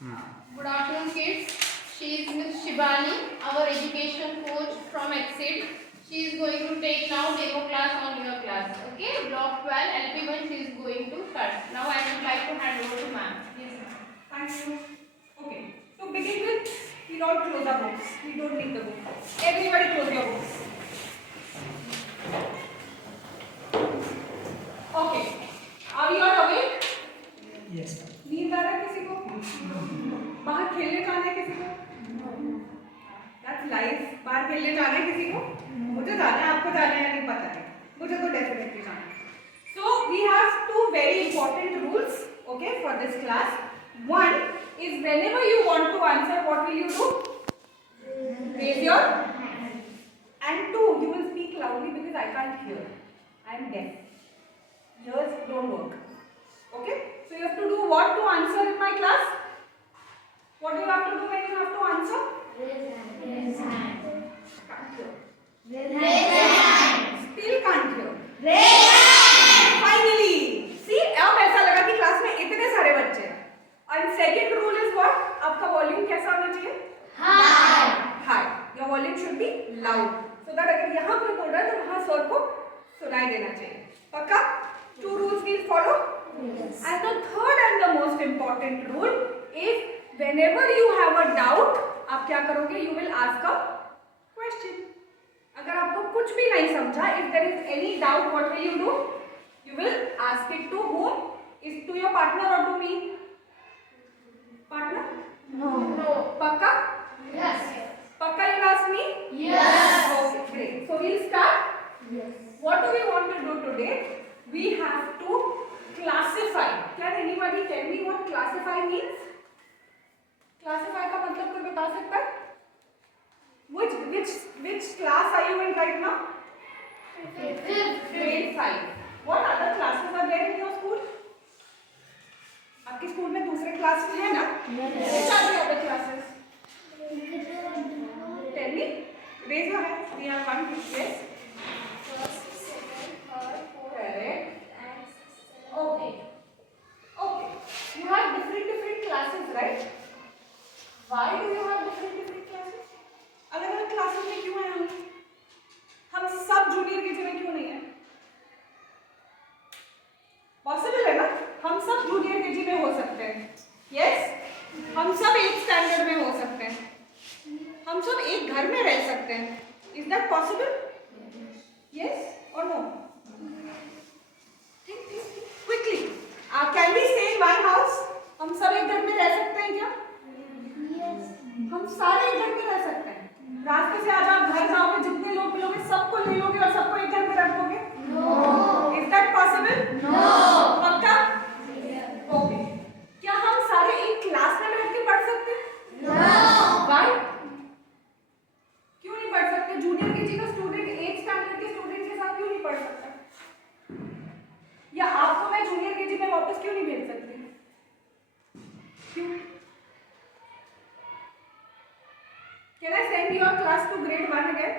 Good afternoon, kids. She is Miss Shibani, our education coach from Exceed. She is going to take now demo class on your class. Okay, block 12, LP1 she is going to start. Now I would like to hand over to ma'am. Please, ma'am. Thank you. Okay. To begin with, we all close our books. We don't need the book. Everybody close your books. Okay. Are you all awake? Yes. नींद आ रहा है किसी को? बाहर खेलने जाना है किसी को? That's life. बाहर खेलने जाना है किसी को? मुझे जाना है, आपको जाना है या नहीं पता है? मुझे तो definitely जाना है. So we have two very important rules, okay, for this class. One is whenever you want to answer, what will you do? Raise your hand. And two, you will speak loudly because I can't hear. I am deaf. Ears don't work. Okay? So you have to do what to answer in my class? What do you have to do when you have to answer? Raise hand. Can't hear. Raise hand. Still can't hear. Raise hand. Finally, see, अब ऐसा लगा कि class में इतने सारे बच्चे हैं. And second rule is what? आपका वॉल्यूम कैसा होना चाहिए? High. High. Your volume should be loud. So that अगर यहाँ कोई बोल रहा है तो वहाँ सर को सुनाई देना चाहिए. पक्का? Two rules we'll follow. Yes. And the third and the most important rule is whenever you have a doubt, आप क्या करोगे? You will ask a question. अगर आपको कुछ भी नहीं समझा, if there is any doubt, what will you do? You will ask it to whom? Is to your partner or to me? Partner? No. No. Pakka? Yes. Pakka you'll ask me? Yes. Okay, great. So we'll start. Yes. What do we want to do today? We have to classify. Can anybody tell me what classify means? Classify का मतलब कोई बता सकता है? Which class are you in right now? Grade 5. What other classes are there in your school? आपके school में दूसरे classes हैं ना? Which are the other classes? Tell me. Raise your hand. We have one. Yes. Correct. Okay. Okay. You have different classes, right? Why do you have different classes? अलग-अलग classes में क्यों हैं हम सब जूनियर केजी में क्यों नहीं हैं? पॉसिबल है ना? हम सब जूनियर केजी में हो सकते हैं. Yes? हम सब एक स्टैंडर्ड में हो सकते हैं. हम सब एक घर में रह सकते हैं. Is that possible? Yes or no? Quickly. Can we stay in one house? हम सब एक घर में रह सकते हैं क्या? Yes. हम सारे एक घर में रह सकते हैं. रास्ते से आज आप घर जाओगे, जितने लोग मिलोगे सबको ले लोगे और सबको एक घर में रखोगे? No. Is that possible? No. पक्का? Yes. Okay. क्या हम सारे एक क्लास में बैठ के पढ़ सकते हैं? No. Why? क्यों नहीं पढ़ सकते? जूनियर केजी का स्टूडेंट एक स्टैंडर्ड के स्टूडेंट के साथ क्यों नहीं पढ़ सकता? या आपको मैं जूनियर केजी में वापस क्यों नहीं भेज सकती? क्यों? Can I send your class to grade 1 again?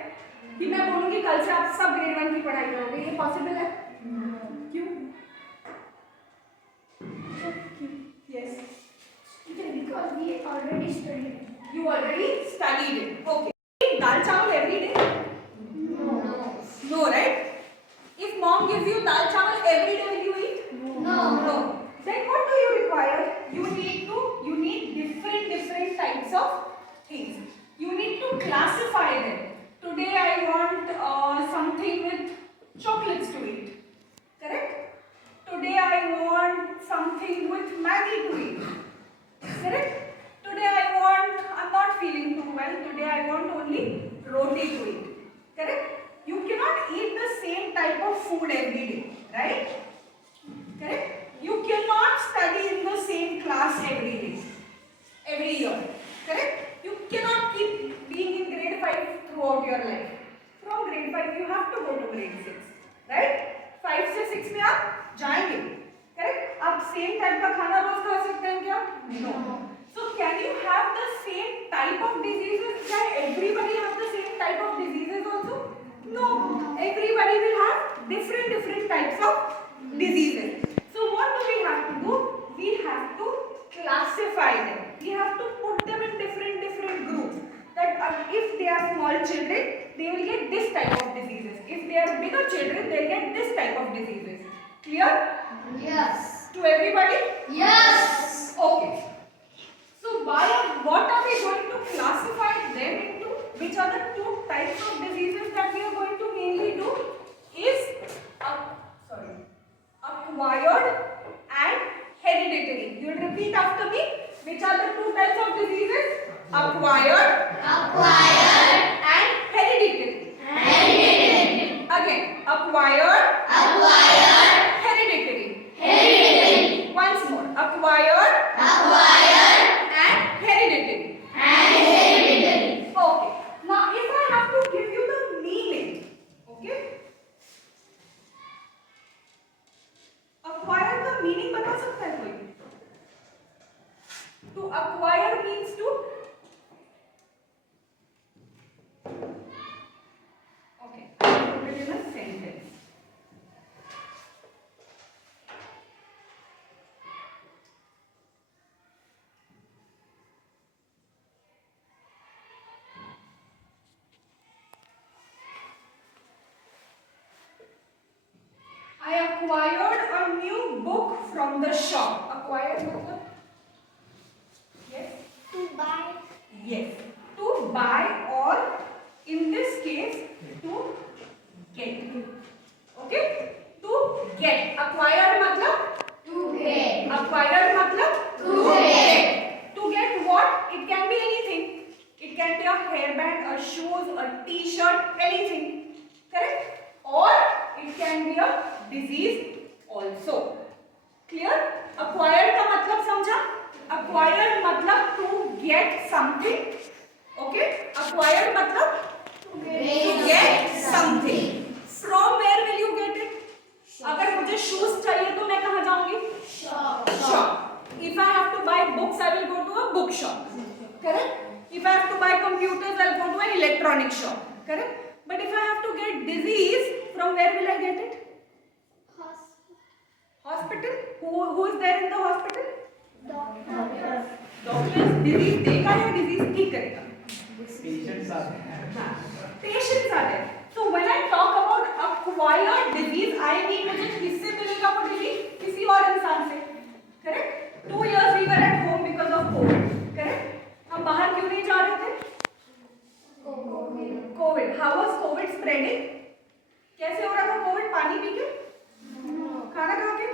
कि मैं बोलूँगी कल से आप सब grade 1 की पढ़ाई करोगे, ये possible है? क्यों? Yes. Because we already studied. You already studied it. Okay. Eat dal chawal every day? No. No, right? If mom gives you dal chawal every day, will you eat? No. Then what do you require? You need different types of things. You need to classify them. Today I want something with chocolates to eat. Correct? Today I want something with Maggi to eat. Correct? Today I'm not feeling too well. Today I want only roti to eat. Correct? You cannot eat the same type of food every day. Right? Correct? You cannot study in the same class every day. Every year. Correct? You cannot keep being in grade 5 throughout your life. From grade 5 you have to go to grade 6. Right? 5 से 6 में आप जाएंगे. Correct? आप same type का खाना रोज खा सकते हैं क्या? No. So can you have the same type of diseases? Can everybody have the same type of diseases also? No. Everybody will have different types of diseases. So what do we have to do? We have to classify them. We have they will get this type of diseases. If they are bigger children, they'll get this type of diseases. Clear? Yes. To everybody? Yes. Okay. So what are we going to classify them into? Which are the two types of diseases that we are going to mainly do? Is acquired and hereditary. You will repeat after me. Which are the two types of diseases? Acquired and hereditary. Again, acquired, hereditary. Once more, acquired and hereditary. Okay. Now, if I have to give you the meaning, okay? Acquire the meaning बता सकता है कोई? To acquire means to. Okay. I will put it in a sentence. I acquired a new book from the shop. Acquired मतलब? Yes. To buy. Yes. To buy or in this case to get. Okay? To get. Acquired मतलब? To get. Acquired मतलब? To get. To get what? It can be anything. It can be a hairband, a shoes, a t-shirt, anything. Correct? Or it can be a disease also. Clear? Acquired का मतलब समझा? Acquired मतलब to get something. Okay? Acquired मतलब to get something. From where will you get it? अगर मुझे shoes चाहिए तो मैं कहाँ जाऊँगी? Shop. If I have to buy books, I will go to a book shop. Correct? If I have to buy computers, I will go to an electronic shop. Correct? But if I have to get disease, from where will I get it? Hospital. Who is there in the hospital? Doctor. Doctor disease देगा या disease ठीक करेगा? Patients are there. Patients are there. So when I talk about acquired disease, I mean मुझे किससे मिलेगा वो disease? किसी और इंसान से. Correct? 2 years we were at home because of COVID. Correct? हम बाहर क्यों नहीं जा रहे थे? COVID. How was COVID spreading? कैसे हो रहा था COVID? पानी पी के? खाना खा के?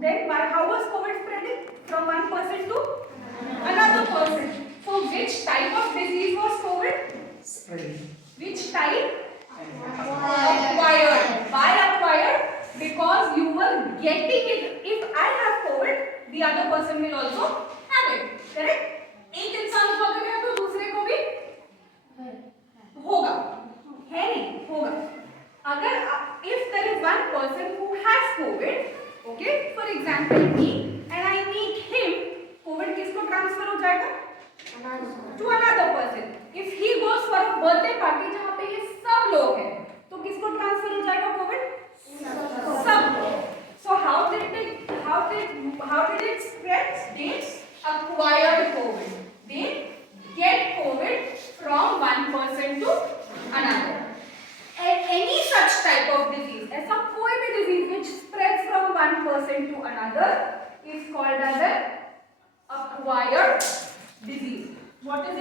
Then how was COVID spreading? From one person to another person. So which type of disease was COVID? Spreading. Which type? Acquired. Why acquired? Because you were getting it. If I have COVID, the other person will also have it. Correct? एक इंसान को अगर है तो दूसरे को भी होगा. है नहीं? होगा. अगर if there is one person who has COVID, okay, for example me, and I meet him, COVID किसको transfer हो जाएगा? To another person. If he goes for a birthday party जहाँ पे ये सब लोग हैं, तो किसको transfer हो जाएगा COVID? सब. So how did it spread? They acquired COVID. They get COVID from one person to another. Any such type of disease, ऐसा कोई भी disease which spreads from one person to another is called as an acquired